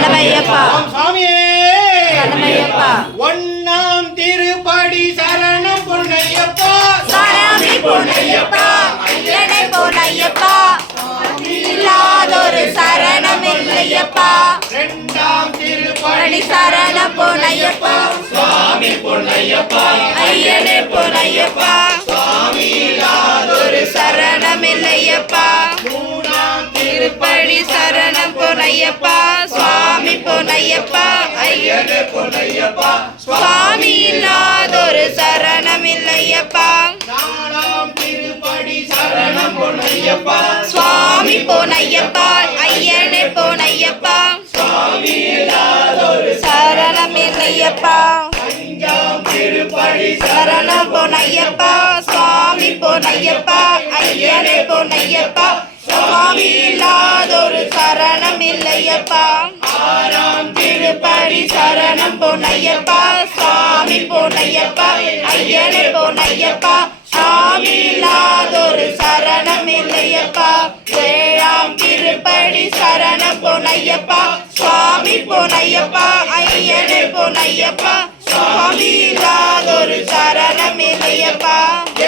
சரணமையப்பா சாமியே சரணமையப்பா ஒன்னாம் திருப்படி சரணம் பொன்னையப்பா சாமி பொன்னையப்பா ஐயனை பொன்னையப்பா இல்லாதொரு சரணம் இல்லையப்பா இரண்டாம் திருப்படி சரணம் பொன்னையப்பா சுவாமி பொன்னையப்பா ஐயனே பொன்னையப்பா சுவாமி இல்லாதொரு சரணம் இல்லையப்பா மூணாம் திருப்படி சரணம் பொன்னையப்பா சுவாமி பொன்னையப்பா ஐயனே பொன்னையப்பா சுவாமி இல்லாதொரு சரணம் இல்லையப்பா நாலாம் திருப்படி சரணம் பொன்னையப்பா சுவாமி பொன்னையப்பா ஐயனே பொன்னையப்பா சுவாமி இல்லாதொரு சரணம் இல்லையப்பா அஞ்சாம் திருப்படி சரணம் பொன்னையப்பா சுவாமி பொன்னையப்பா ஐயனே பொன்னையப்பா சுவாமி இல்லாதொரு சரணம் இல்லையப்பா ஆறாம் திருப்படி சரணம் பொன்னையப்பா சுவாமி பொன்னையப்பா ஐயனே பொன்னையப்பா சுவாமி இல்லாதொரு சரணம் இல்லையப்பா ஏழாம் திருப்படி சரணம் பொன்னையப்பா சுவாமி பொன்னையப்பா ஐயனே பொன்னையப்பா சுவாமி இல்லாதொரு சரணம் இல்லையப்பா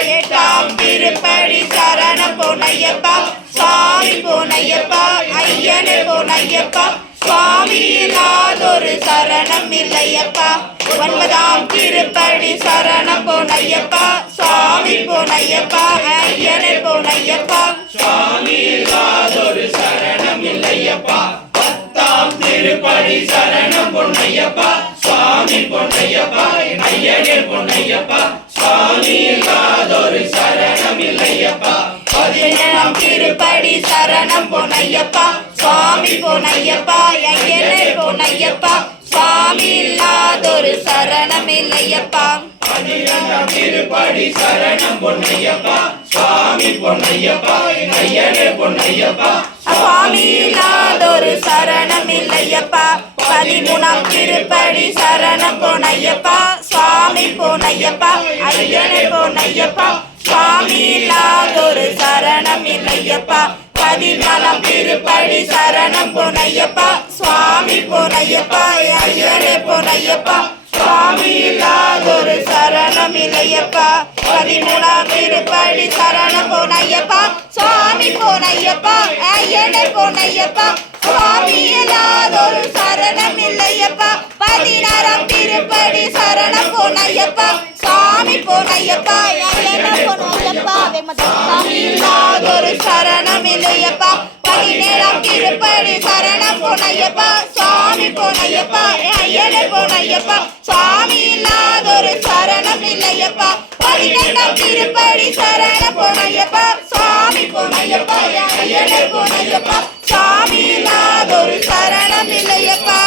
எட்டாம் திருப்படி சரணம் பொன்னையப்பா சுவாமி பொன்னையப்பா ஐயனே பொன்னையப்பா சுவாமி இல்லாதொரு சரணம் இல்லையப்பா ஒன்பதாம் திருப்படி சரணம் பொன்னையப்பா சுவாமி பொன்னையப்பா ஐயனே பொன்னையப்பா சுவாமி இல்லாதொரு சரணம் இல்லையப்பா பத்தாம் திருப்படி சரணம் பொன்னையப்பா சுவாமி பொன்னையப்பா ஐயனே பொன்னையப்பா சுவாமி இல்லாதொரு சரணம் இல்லையப்பா பதினேழாம் திருப்படி சரணம் பொன்னையப்பா சுவாமி பொன்னையப்பா ஐயனே பொன்னையப்பா சுவாமி இல்லாதொரு சரணம் இல்லையப்பா பதினெட்டாம் திருப்படி சரணம் பொன்னையப்பா சுவாமி பொன்னையப்பா ஐயனே பொன்னையப்பா சுவாமி இல்லாதொரு சரணம் இல்லையப்பா பதிமூணாம் திருப்படி சரணம் பொன்னையப்பா சுவாமி பொன்னையப்பா ஐயனே பொன்னையப்பா சுவாமி இல்லாதொரு சரணம் இல்லையப்பா பதினாலாம் திருப்படி சரணம் பொன்னையப்பா சுவாமி பொன்னையப்பா ஐயனே பொன்னையப்பா சுவாமி இல்லாதொரு சரணம் இல்லையப்பா பதிமூணாம் திருப்படி சரணம் பொன்னையப்பா சுவாமி பொன்னையப்பா ஐயனே பொன்னையப்பா சுவாமி இல்லாதொரு சரணம் இல்லையப்பா பதினாறாம் திருப்படி சரணம் பொன்னையப்பா சுவாமி பொன்னையப்பா ஐயனே பொன்னையப்பா சுவாமி இல்லாதொரு சரணம் இல்லையப்பா பதினேழாம் திருப்படி சரணம் பொன்னையப்பா சுவாமி பொன்னையப்பா ஐயனே பொன்னையப்பா சுவாமி இல்லாதொரு சரணம் இல்லையப்பா பதினெட்டாம் திருப்படி சரணம் பொன்னையப்பா சுவாமி பொன்னையப்பா ஐயனே பொன்னையப்பா சுவாமி இல்லாதொரு சரணம் இல்லையப்பா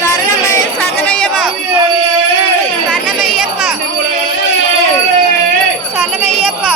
சரணமையப்பா சரணமையப்பா சரணமையப்பா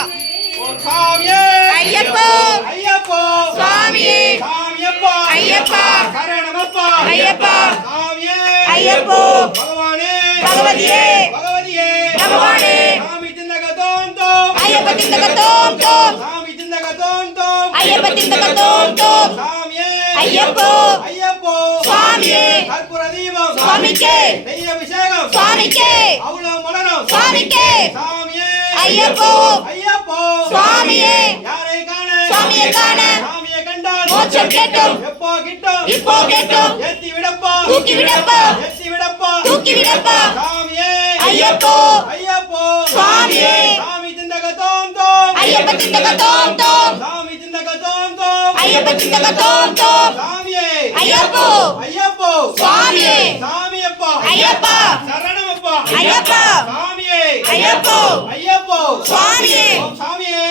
ஐயப்போ ஐயப்போ சுவாமியே சாமியப்பா ஐயப்பா சரணமப்பா ஐயப்பா சாமியே ஐயப்போ பகவானே பகவதியே பகவதியே பகவானே சாமி திந்தக தோம் தோம் ஐயப்ப திந்தக தோம் தோம் சாமி திந்தக தோம் தோம் ஐயப்ப திந்தக தோம் தோம் சாமியே ஐயப்போ ஐயப்போ சுவாமியே கற்பூர தீபம் சுவாமிக்கே நெய் அபிஷேகம் சுவாமிக்கே அவ்வளவு மலரும் சுவாமிக்கே சாமியே ஐயப்போ ஐயப்போ சுவாமியே யாரை காண சுவாமியை காண சாமியை கண்டால் மோட்சம் கிட்டும் எப்போ கிட்டும் இப்போ கிட்டும் ஏத்தி விடப்பா தூக்கி விடப்பா ஏத்தி விடப்பா தூக்கி விடப்பா சாமியே ஐயப்போ ஐயப்போ சுவாமியே சாமி திந்தக தோம் தோம் ஐயப்ப திந்தக தோம் தோம் சாமி திந்தக தோம் தோம் ஐயப்ப திந்தக தோம் தோம் சாமியே ஐயப்போ ஐயப்போ சுவாமியே சாமியப்பா ஐயப்பா சரணமப்பா ஐயப்பா சாமியே ஐயப்போ ஐயப்போ சுவாமியே ஓம் சாமியே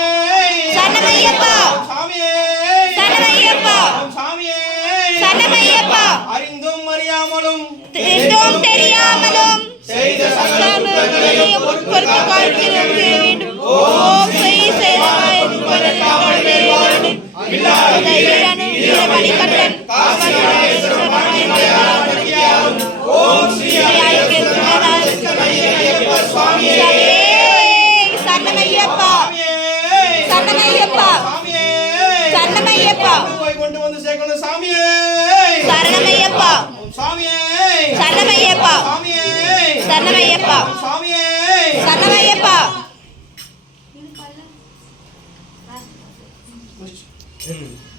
சரணமையப்பா ஓம் சாமியே சரணமையப்பா ஓம் சாமியே சரணமையப்பா அறிந்தும் அறியாமலும் தெரிந்தும் தெரியாமலும் செய்த பொறுத்து காய்ச்சிட வேண்டும் ஓம் ஸ்ரீ சேவாயன் மணிகண்டன் ஓம் ஸ்ரீ சரணமையப்பா சரணமையப்பா சாமியே சரணமையப்பா கொண்டு வந்து சேர்க்கணும் சாமியே சரணமையப்பா சாமியே சரணமையப்பா சாமியே சரணமையப்பா சாமியே சரணமையப்பா ம்